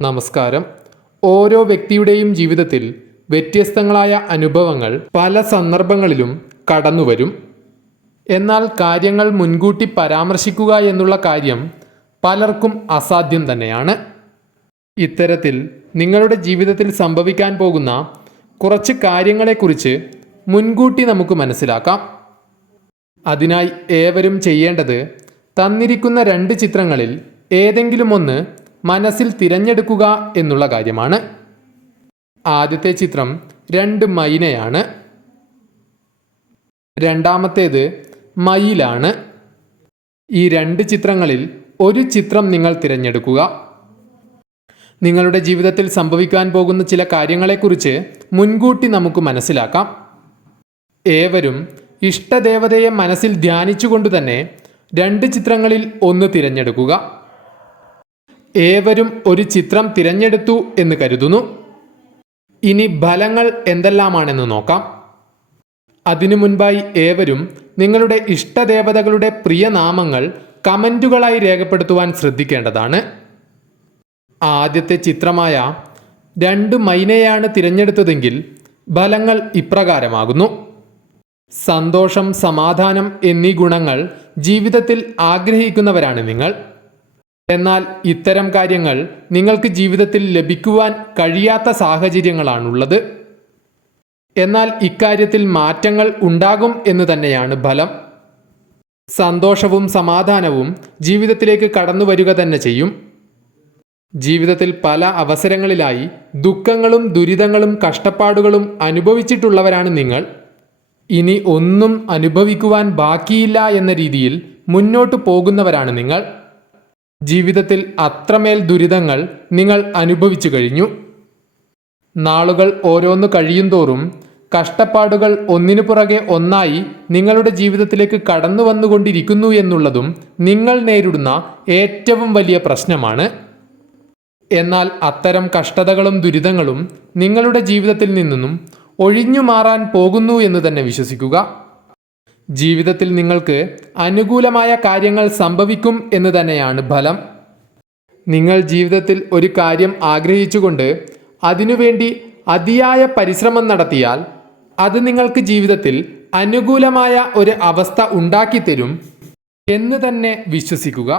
നമസ്കാരം. ഓരോ വ്യക്തിയുടെയും ജീവിതത്തിൽ വ്യത്യസ്തങ്ങളായ അനുഭവങ്ങൾ പല സന്ദർഭങ്ങളിലും കടന്നുവരും. എന്നാൽ കാര്യങ്ങൾ മുൻകൂട്ടി പരാമർശിക്കുക എന്നുള്ള കാര്യം പലർക്കും അസാധ്യം തന്നെയാണ്. ഇത്തരത്തിൽ നിങ്ങളുടെ ജീവിതത്തിൽ സംഭവിക്കാൻ പോകുന്ന കുറച്ച് കാര്യങ്ങളെക്കുറിച്ച് മുൻകൂട്ടി നമുക്ക് മനസ്സിലാക്കാം. അതിനായി ഏവരും ചെയ്യേണ്ടത് തന്നിരിക്കുന്ന രണ്ട് ചിത്രങ്ങളിൽ ഏതെങ്കിലും ഒന്ന് മനസ്സിൽ തിരഞ്ഞെടുക്കുക എന്നുള്ള കാര്യമാണ്. ആദ്യത്തെ ചിത്രം രണ്ട് മൈനയാണ്. രണ്ടാമത്തേത് മയിലാണ്. ഈ രണ്ട് ചിത്രങ്ങളിൽ ഒരു ചിത്രം നിങ്ങൾ തിരഞ്ഞെടുക്കുക. നിങ്ങളുടെ ജീവിതത്തിൽ സംഭവിക്കാൻ പോകുന്ന ചില കാര്യങ്ങളെക്കുറിച്ച് മുൻകൂട്ടി നമുക്ക് മനസ്സിലാക്കാം. ഏവരും ഇഷ്ടദേവതയെ മനസ്സിൽ ധ്യാനിച്ചുകൊണ്ട് തന്നെ രണ്ട് ചിത്രങ്ങളിൽ ഒന്ന് തിരഞ്ഞെടുക്കുക. ഏവരും ഒരു ചിത്രം തിരഞ്ഞെടുത്തു എന്ന് കരുതുന്നു. ഇനി ഫലങ്ങൾ എന്തെല്ലാമാണെന്ന് നോക്കാം. അതിനു മുൻപായി ഏവരും നിങ്ങളുടെ ഇഷ്ടദേവതകളുടെ പ്രിയനാമങ്ങൾ കമന്റുകളായി രേഖപ്പെടുത്തുവാൻ ശ്രദ്ധിക്കേണ്ടതാണ്. ആദ്യത്തെ ചിത്രമായ രണ്ട് മൈനയാണ് തിരഞ്ഞെടുത്തതെങ്കിൽ ഫലങ്ങൾ ഇപ്രകാരമാകുന്നു. സന്തോഷം സമാധാനം എന്നീ ഗുണങ്ങൾ ജീവിതത്തിൽ ആഗ്രഹിക്കുന്നവരാണ് നിങ്ങൾ. എന്നാൽ ഇത്തരം കാര്യങ്ങൾ നിങ്ങൾക്ക് ജീവിതത്തിൽ ലഭിക്കുവാൻ കഴിയാത്ത സാഹചര്യങ്ങളാണുള്ളത്. എന്നാൽ ഇക്കാര്യത്തിൽ മാറ്റങ്ങൾ ഉണ്ടാകും എന്ന് തന്നെയാണ് ഫലം. സന്തോഷവും സമാധാനവും ജീവിതത്തിലേക്ക് കടന്നു വരിക തന്നെ ചെയ്യും. ജീവിതത്തിൽ പല അവസരങ്ങളിലായി ദുഃഖങ്ങളും ദുരിതങ്ങളും കഷ്ടപ്പാടുകളും അനുഭവിച്ചിട്ടുള്ളവരാണ് നിങ്ങൾ. ഇനി ഒന്നും അനുഭവിക്കുവാൻ ബാക്കിയില്ല എന്ന രീതിയിൽ മുന്നോട്ട് പോകുന്നവരാണ് നിങ്ങൾ. ജീവിതത്തിൽ അത്രമേൽ ദുരിതങ്ങൾ നിങ്ങൾ അനുഭവിച്ചു കഴിഞ്ഞു. നാളുകൾ ഓരോന്ന് കഴിയുന്തോറും കഷ്ടപ്പാടുകൾ ഒന്നിനു പുറകെ ഒന്നായി നിങ്ങളുടെ ജീവിതത്തിലേക്ക് കടന്നു വന്നുകൊണ്ടിരിക്കുന്നു എന്നുള്ളതും നിങ്ങൾ നേരിടുന്ന ഏറ്റവും വലിയ പ്രശ്നമാണ്. എന്നാൽ അത്തരം കഷ്ടതകളും ദുരിതങ്ങളും നിങ്ങളുടെ ജീവിതത്തിൽ നിന്നും ഒഴിഞ്ഞു മാറാൻ പോകുന്നു എന്ന് തന്നെ വിശ്വസിക്കുക. ജീവിതത്തിൽ നിങ്ങൾക്ക് അനുകൂലമായ കാര്യങ്ങൾ സംഭവിക്കും എന്ന് തന്നെയാണ് ഫലം. നിങ്ങൾ ജീവിതത്തിൽ ഒരു കാര്യം ആഗ്രഹിച്ചുകൊണ്ട് അതിനുവേണ്ടി അതിയായ പരിശ്രമം നടത്തിയാൽ അത് നിങ്ങൾക്ക് ജീവിതത്തിൽ അനുകൂലമായ ഒരു അവസ്ഥ ഉണ്ടാക്കിത്തരും എന്ന് തന്നെ വിശ്വസിക്കുക.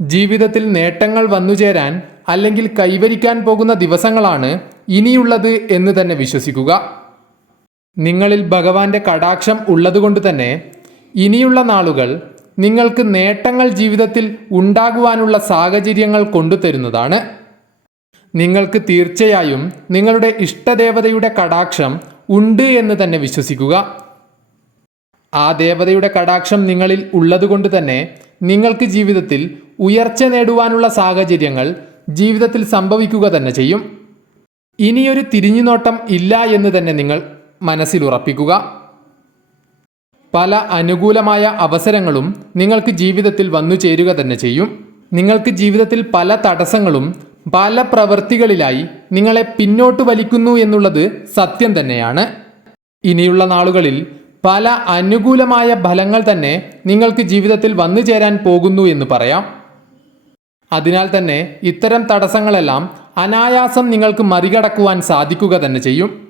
ജീവിതത്തിൽ നേട്ടങ്ങൾ വന്നുചേരാൻ അല്ലെങ്കിൽ കൈവരിക്കാൻ പോകുന്ന ദിവസങ്ങളാണ് ഇനിയുള്ളത് എന്ന് തന്നെ വിശ്വസിക്കുക. നിങ്ങളിൽ ഭഗവാന്റെ കടാക്ഷം ഉള്ളതുകൊണ്ട് തന്നെ ഇനിയുള്ള നാളുകൾ നിങ്ങൾക്ക് നേട്ടങ്ങൾ ജീവിതത്തിൽ ഉണ്ടാകുവാനുള്ള സാഹചര്യങ്ങൾ കൊണ്ടുതരുന്നതാണ് നിങ്ങൾക്ക് തീർച്ചയായും നിങ്ങളുടെ ഇഷ്ടദേവതയുടെ കടാക്ഷം ഉണ്ട് എന്ന് തന്നെ വിശ്വസിക്കുക. ആ ദേവതയുടെ കടാക്ഷം നിങ്ങളിൽ ഉള്ളതുകൊണ്ട് തന്നെ നിങ്ങൾക്ക് ജീവിതത്തിൽ ഉയർച്ച നേടുവാനുള്ള സാഹചര്യങ്ങൾ ജീവിതത്തിൽ സംഭവിക്കുക തന്നെ ചെയ്യും. ഇനിയൊരു തിരിഞ്ഞുനോട്ടം ഇല്ല എന്ന് തന്നെ നിങ്ങൾ മനസ്സിൽ ഉറപ്പിക്കുക പല അനുകൂലമായ അവസരങ്ങളും നിങ്ങൾക്ക് ജീവിതത്തിൽ വന്നു ചേരുക തന്നെ ചെയ്യും. നിങ്ങൾക്ക് ജീവിതത്തിൽ പല തടസ്സങ്ങളും പല പ്രവൃത്തികളിലായി നിങ്ങളെ പിന്നോട്ട് വലിക്കുന്നു എന്നുള്ളത് സത്യം തന്നെയാണ്. ഇനിയുള്ള നാളുകളിൽ പല അനുകൂലമായ ഫലങ്ങൾ തന്നെ നിങ്ങൾക്ക് ജീവിതത്തിൽ വന്നു ചേരാൻ പോകുന്നു എന്ന് പറയാം. അതിനാൽ തന്നെ ഇത്തരം തടസ്സങ്ങളെല്ലാം അനായാസം നിങ്ങൾക്ക് മറികടക്കുവാൻ സാധിക്കുക തന്നെ ചെയ്യും.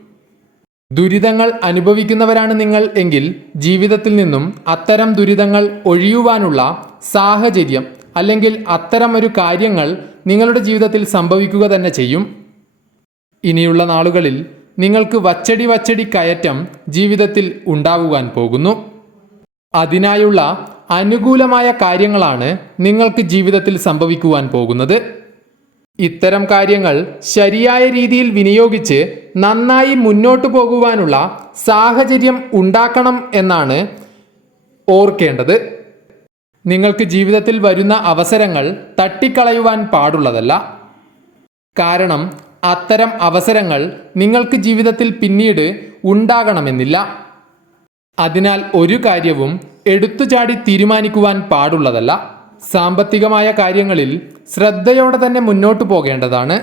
ദുരിതങ്ങൾ അനുഭവിക്കുന്നവരാണ് നിങ്ങൾ എങ്കിൽ ജീവിതത്തിൽ നിന്നും അത്തരം ദുരിതങ്ങൾ ഒഴിയുവാനുള്ള സാഹചര്യം അല്ലെങ്കിൽ അത്തരം ഒരു കാര്യങ്ങൾ നിങ്ങളുടെ ജീവിതത്തിൽ സംഭവിക്കുക തന്നെ ചെയ്യും. ഇനിയുള്ള നാളുകളിൽ നിങ്ങൾക്ക് വച്ചടി വച്ചടി കയറ്റം ജീവിതത്തിൽ ഉണ്ടാവുവാൻ പോകുന്നു. അതിനായുള്ള അനുകൂലമായ കാര്യങ്ങളാണ് നിങ്ങൾക്ക് ജീവിതത്തിൽ സംഭവിക്കുവാൻ പോകുന്നത്. ഇത്തരം കാര്യങ്ങൾ ശരിയായ രീതിയിൽ വിനിയോഗിച്ച് നന്നായി മുന്നോട്ടു പോകുവാനുള്ള സാഹചര്യം ഉണ്ടാക്കണം എന്നാണ് ഓർക്കേണ്ടത്. നിങ്ങൾക്ക് ജീവിതത്തിൽ വരുന്ന അവസരങ്ങൾ തട്ടിക്കളയുവാൻ പാടുള്ളതല്ല. കാരണം അത്തരം അവസരങ്ങൾ നിങ്ങൾക്ക് ജീവിതത്തിൽ പിന്നീട് ഉണ്ടാകണമെന്നില്ല. അതിനാൽ ഒരു കാര്യവും എടുത്തുചാടി തീരുമാനിക്കുവാൻ പാടുള്ളതല്ല. സാമ്പത്തികമായ കാര്യങ്ങളിൽ ശ്രദ്ധയോടെ തന്നെ മുന്നോട്ടു പോകേണ്ടതാണ്.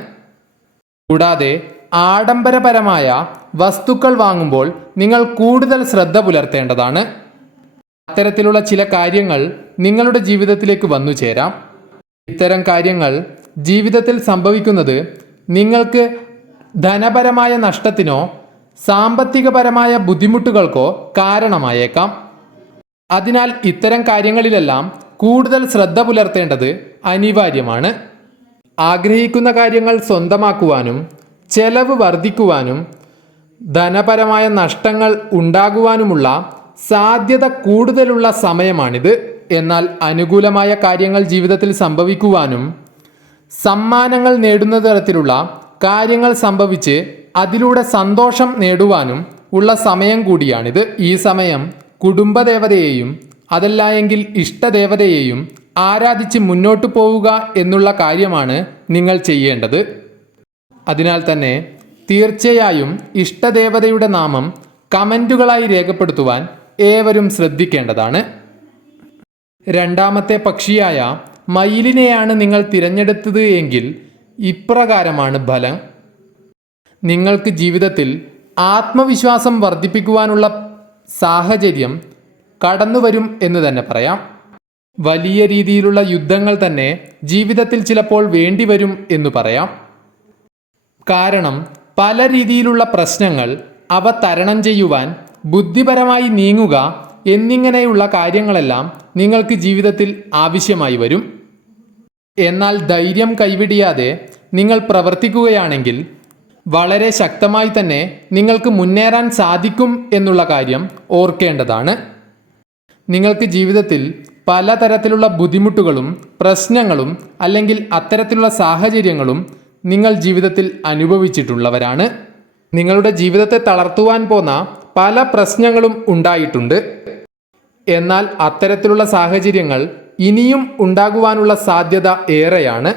കൂടാതെ ആഡംബരപരമായ വസ്തുക്കൾ വാങ്ങുമ്പോൾ നിങ്ങൾ കൂടുതൽ ശ്രദ്ധ പുലർത്തേണ്ടതാണ്. അത്തരത്തിലുള്ള ചില കാര്യങ്ങൾ നിങ്ങളുടെ ജീവിതത്തിലേക്ക് വന്നു ചേരാം. ഇത്തരം കാര്യങ്ങൾ ജീവിതത്തിൽ സംഭവിക്കുന്നത് നിങ്ങൾക്ക് ധനപരമായ നഷ്ടത്തിനോ സാമ്പത്തികപരമായ ബുദ്ധിമുട്ടുകൾക്കോ കാരണമായേക്കാം. അതിനാൽ ഇത്തരം കാര്യങ്ങളിലെല്ലാം കൂടുതൽ ശ്രദ്ധ പുലർത്തേണ്ടത് അനിവാര്യമാണ്. ആഗ്രഹിക്കുന്ന കാര്യങ്ങൾ സ്വന്തമാക്കുവാനും ചെലവ് വർദ്ധിക്കുവാനും ധനപരമായ നഷ്ടങ്ങൾ ഉണ്ടാകുവാനുമുള്ള സാധ്യത കൂടുതലുള്ള സമയമാണിത്. എന്നാൽ അനുകൂലമായ കാര്യങ്ങൾ ജീവിതത്തിൽ സംഭവിക്കുവാനും സമ്മാനങ്ങൾ നേടുന്ന തരത്തിലുള്ള കാര്യങ്ങൾ സംഭവിച്ച് അതിലൂടെ സന്തോഷം നേടുവാനും ഉള്ള സമയം കൂടിയാണിത്. ഈ സമയം കുടുംബദേവതയെയും അതല്ല എങ്കിൽ ഇഷ്ടദേവതയെയും ആരാധിച്ച് മുന്നോട്ടു പോവുക എന്നുള്ള കാര്യമാണ് നിങ്ങൾ ചെയ്യേണ്ടത്. അതിനാൽ തന്നെ തീർച്ചയായും ഇഷ്ടദേവതയുടെ നാമം കമന്റുകളായി രേഖപ്പെടുത്തുവാൻ ഏവരും ശ്രദ്ധിക്കേണ്ടതാണ്. രണ്ടാമത്തെ പക്ഷിയായ മയിലിനെയാണ് നിങ്ങൾ തിരഞ്ഞെടുത്തത് എങ്കിൽ ഇപ്രകാരമാണ് ഫലം. നിങ്ങൾക്ക് ജീവിതത്തിൽ ആത്മവിശ്വാസം വർദ്ധിപ്പിക്കുവാനുള്ള സാഹചര്യം കടന്നുവരും എന്ന് തന്നെ പറയാം. വലിയ രീതിയിലുള്ള യുദ്ധങ്ങൾ തന്നെ ജീവിതത്തിൽ ചിലപ്പോൾ വേണ്ടിവരും എന്ന് പറയാം. കാരണം പല രീതിയിലുള്ള പ്രശ്നങ്ങൾ അവ തരണം ചെയ്യുവാൻ ബുദ്ധിപരമായി നീങ്ങുക എന്നിങ്ങനെയുള്ള കാര്യങ്ങളെല്ലാം നിങ്ങൾക്ക് ജീവിതത്തിൽ ആവശ്യമായി വരും. എന്നാൽ ധൈര്യം കൈവിടിയാതെ നിങ്ങൾ പ്രവർത്തിക്കുകയാണെങ്കിൽ വളരെ ശക്തമായി തന്നെ നിങ്ങൾക്ക് മുന്നേറാൻ സാധിക്കും എന്നുള്ള കാര്യം ഓർക്കേണ്ടതാണ്. നിങ്ങൾക്ക് ജീവിതത്തിൽ പലതരത്തിലുള്ള ബുദ്ധിമുട്ടുകളും പ്രശ്നങ്ങളും അല്ലെങ്കിൽ അത്തരത്തിലുള്ള സാഹചര്യങ്ങളും നിങ്ങൾ ജീവിതത്തിൽ അനുഭവിച്ചിട്ടുള്ളവരാണ്. നിങ്ങളുടെ ജീവിതത്തെ തളർത്തുവാൻ പോന്ന പല പ്രശ്നങ്ങളും ഉണ്ടായിട്ടുണ്ട്. എന്നാൽ അത്തരത്തിലുള്ള സാഹചര്യങ്ങൾ ഇനിയും ഉണ്ടാകുവാനുള്ള സാധ്യത ഏറെയാണ്.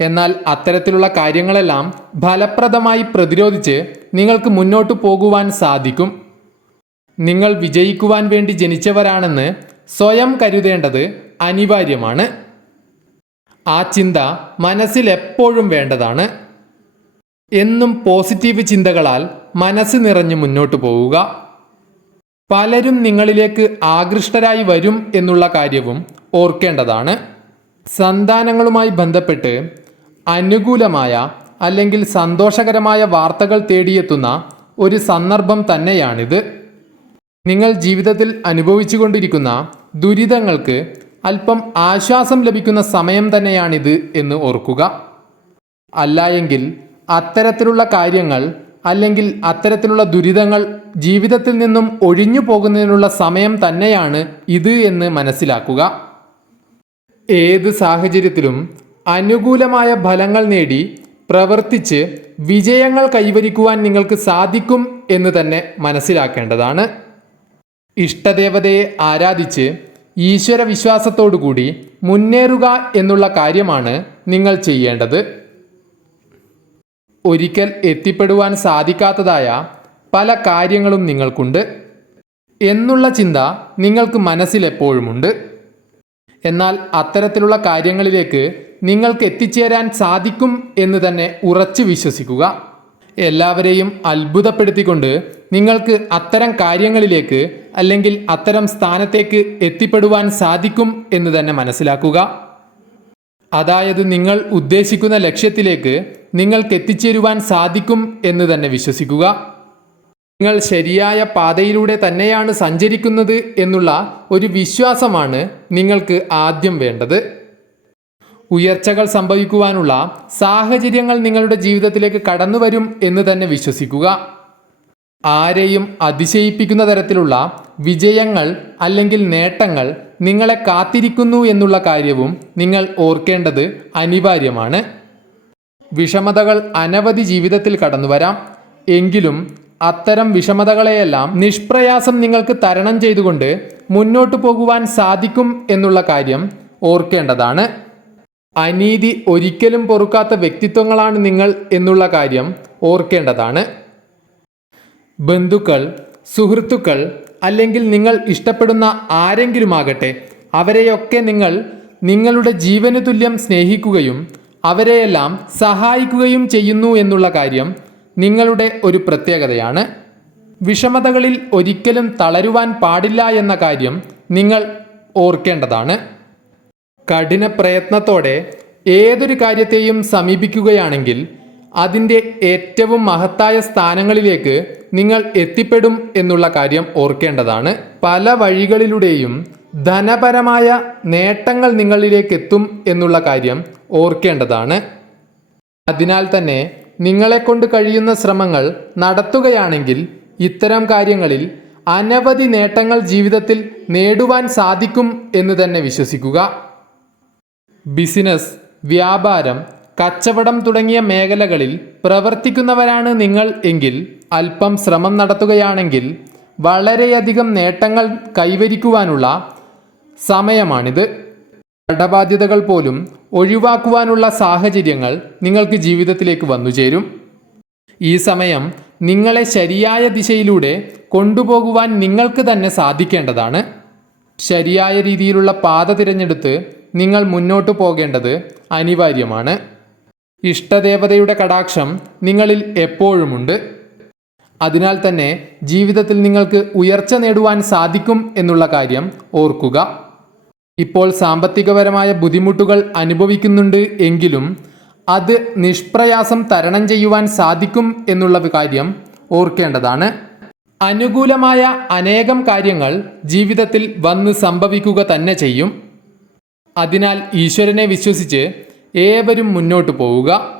എന്നാൽ അത്തരത്തിലുള്ള കാര്യങ്ങളെല്ലാം ഫലപ്രദമായി പ്രതിരോധിച്ച് നിങ്ങൾക്ക് മുന്നോട്ട് പോകുവാൻ സാധിക്കും. നിങ്ങൾ വിജയിക്കുവാൻ വേണ്ടി ജനിച്ചവരാണെന്ന് സ്വയം കരുതേണ്ടത് അനിവാര്യമാണ്. ആ ചിന്ത മനസ്സിൽ എപ്പോഴും വേണ്ടതാണ്. എന്നും പോസിറ്റീവ് ചിന്തകളാൽ മനസ്സ് നിറഞ്ഞു മുന്നോട്ട് പോവുക. പലരും നിങ്ങളിലേക്ക് ആകൃഷ്ടരായി വരും എന്നുള്ള കാര്യവും ഓർക്കേണ്ടതാണ്. സന്താനങ്ങളുമായി ബന്ധപ്പെട്ട് അനുകൂലമായ അല്ലെങ്കിൽ സന്തോഷകരമായ വാർത്തകൾ തേടിയെത്തുന്ന ഒരു സന്ദർഭം തന്നെയാണിത്. നിങ്ങൾ ജീവിതത്തിൽ അനുഭവിച്ചുകൊണ്ടിരിക്കുന്ന ദുരിതങ്ങൾക്ക് അല്പം ആശ്വാസം ലഭിക്കുന്ന സമയം തന്നെയാണിത് എന്ന് ഓർക്കുക. അല്ലായെങ്കിൽ അത്തരത്തിലുള്ള കാര്യങ്ങൾ അല്ലെങ്കിൽ അത്തരത്തിലുള്ള ദുരിതങ്ങൾ ജീവിതത്തിൽ നിന്നും ഒഴിഞ്ഞു പോകുന്നതിനുള്ള സമയം തന്നെയാണ് ഇത് എന്ന് മനസ്സിലാക്കുക. ഏത് സാഹചര്യത്തിലും അനുകൂലമായ ഫലങ്ങൾ നേടി പ്രവർത്തിച്ച് വിജയങ്ങൾ കൈവരിക്കുവാൻ നിങ്ങൾക്ക് സാധിക്കും എന്ന് തന്നെ മനസ്സിലാക്കേണ്ടതാണ്. ഇഷ്ടദേവതയെ ആരാധിച്ച് ഈശ്വര വിശ്വാസത്തോടുകൂടി മുന്നേറുക എന്നുള്ള കാര്യമാണ് നിങ്ങൾ ചെയ്യേണ്ടത്. ഒരിക്കൽ എത്തിപ്പെടുവാൻ സാധിക്കാത്തതായ പല കാര്യങ്ങളും നിങ്ങൾക്കുണ്ട്. എന്നുള്ള ചിന്ത നിങ്ങൾക്ക് മനസ്സിലെപ്പോഴുമുണ്ട്. എന്നാൽ അത്തരത്തിലുള്ള കാര്യങ്ങളിലേക്ക് നിങ്ങൾക്ക് എത്തിച്ചേരാൻ സാധിക്കും എന്ന് തന്നെ ഉറച്ചു വിശ്വസിക്കുക. എല്ലാവരെയും അത്ഭുതപ്പെടുത്തിക്കൊണ്ട് നിങ്ങൾക്ക് അത്തരം കാര്യങ്ങളിലേക്ക് അല്ലെങ്കിൽ അത്തരം സ്ഥാനത്തേക്ക് എത്തിപ്പെടുവാൻ സാധിക്കും എന്ന് തന്നെ മനസ്സിലാക്കുക. അതായത് നിങ്ങൾ ഉദ്ദേശിക്കുന്ന ലക്ഷ്യത്തിലേക്ക് നിങ്ങൾക്ക് എത്തിച്ചേരുവാൻ സാധിക്കും എന്ന് തന്നെ വിശ്വസിക്കുക. നിങ്ങൾ ശരിയായ പാതയിലൂടെ തന്നെയാണ് സഞ്ചരിക്കുന്നത് എന്നുള്ള ഒരു വിശ്വാസമാണ് നിങ്ങൾക്ക് ആദ്യം വേണ്ടത്. ഉയർച്ചകൾ സംഭവിക്കുവാനുള്ള സാഹചര്യങ്ങൾ നിങ്ങളുടെ ജീവിതത്തിലേക്ക് കടന്നു വരും എന്ന് തന്നെ വിശ്വസിക്കുക. ആരെയും അതിശയിപ്പിക്കുന്ന തരത്തിലുള്ള വിജയങ്ങൾ അല്ലെങ്കിൽ നേട്ടങ്ങൾ നിങ്ങളെ കാത്തിരിക്കുന്നു എന്നുള്ള കാര്യവും നിങ്ങൾ ഓർക്കേണ്ടത് അനിവാര്യമാണ്. വിഷമതകൾ അനവധി ജീവിതത്തിൽ കടന്നു വരാം എങ്കിലും അത്തരം വിഷമതകളെയെല്ലാം നിഷ്പ്രയാസം നിങ്ങൾക്ക് തരണം ചെയ്തുകൊണ്ട് മുന്നോട്ടു പോകുവാൻ സാധിക്കും എന്നുള്ള കാര്യം ഓർക്കേണ്ടതാണ്. അനീതി ഒരിക്കലും പൊറുക്കാത്ത വ്യക്തിത്വങ്ങളാണ് നിങ്ങൾ എന്നുള്ള കാര്യം ഓർക്കേണ്ടതാണ്. ബന്ധുക്കൾ സുഹൃത്തുക്കൾ അല്ലെങ്കിൽ നിങ്ങൾ ഇഷ്ടപ്പെടുന്ന ആരെങ്കിലുമാകട്ടെ അവരെയൊക്കെ നിങ്ങൾ നിങ്ങളുടെ ജീവന് തുല്യം സ്നേഹിക്കുകയും അവരെയെല്ലാം സഹായിക്കുകയും ചെയ്യുന്നു എന്നുള്ള കാര്യം നിങ്ങളുടെ ഒരു പ്രത്യേകതയാണ്. വിഷമതകളിൽ ഒരിക്കലും തളരുവാൻ പാടില്ല എന്ന കാര്യം നിങ്ങൾ ഓർക്കേണ്ടതാണ്. കഠിന പ്രയത്നത്തോടെ ഏതൊരു കാര്യത്തെയും സമീപിക്കുകയാണെങ്കിൽ അതിന്റെ ഏറ്റവും മഹത്തായ സ്ഥാനങ്ങളിലേക്ക് നിങ്ങൾ എത്തിപ്പെടും എന്നുള്ള കാര്യം ഓർക്കേണ്ടതാണ്. പല വഴികളിലൂടെയും ധനപരമായ നേട്ടങ്ങൾ നിങ്ങളിലേക്ക് എത്തും എന്നുള്ള കാര്യം ഓർക്കേണ്ടതാണ്. അതിനാൽ തന്നെ നിങ്ങളെക്കൊണ്ട് കഴിയുന്ന ശ്രമങ്ങൾ നടത്തുകയാണെങ്കിൽ ഇത്തരം കാര്യങ്ങളിൽ അനവധി നേട്ടങ്ങൾ ജീവിതത്തിൽ നേടുവാൻ സാധിക്കും എന്ന് തന്നെ വിശ്വസിക്കുക. ബിസിനസ് വ്യാപാരം കച്ചവടം തുടങ്ങിയ മേഖലകളിൽ പ്രവർത്തിക്കുന്നവരാണ് നിങ്ങൾ എങ്കിൽ അല്പം ശ്രമം നടത്തുകയാണെങ്കിൽ വളരെയധികം നേട്ടങ്ങൾ കൈവരിക്കുവാനുള്ള സമയമാണിത്. കടബാധ്യതകൾ പോലും ഒഴിവാക്കുവാനുള്ള സാഹചര്യങ്ങൾ നിങ്ങൾക്ക് ജീവിതത്തിലേക്ക് വന്നുചേരും ഈ സമയം നിങ്ങളെ ശരിയായ ദിശയിലൂടെ കൊണ്ടുപോകുവാൻ നിങ്ങൾക്ക് തന്നെ സാധിക്കേണ്ടതാണ്. ശരിയായ രീതിയിലുള്ള പാത തിരഞ്ഞെടുത്ത് നിങ്ങൾ മുന്നോട്ടു പോകേണ്ടത് അനിവാര്യമാണ്. ഇഷ്ടദേവതയുടെ കടാക്ഷം നിങ്ങളിൽ എപ്പോഴുമുണ്ട്. അതിനാൽ തന്നെ ജീവിതത്തിൽ നിങ്ങൾക്ക് ഉയർച്ച നേടുവാൻ സാധിക്കും എന്നുള്ള കാര്യം ഓർക്കുക. ഇപ്പോൾ സാമ്പത്തികപരമായ ബുദ്ധിമുട്ടുകൾ അനുഭവിക്കുന്നുണ്ട് എങ്കിലും അത് നിഷ്പ്രയാസം തരണം ചെയ്യുവാൻ സാധിക്കും എന്നുള്ള കാര്യം ഓർക്കേണ്ടതാണ്. അനുകൂലമായ അനേകം കാര്യങ്ങൾ ജീവിതത്തിൽ വന്ന് സംഭവിക്കുക തന്നെ ചെയ്യും. അതിനാൽ ഈശ്വരനെ വിശ്വസിച്ച് ഏവരും മുന്നോട്ട് പോവുക.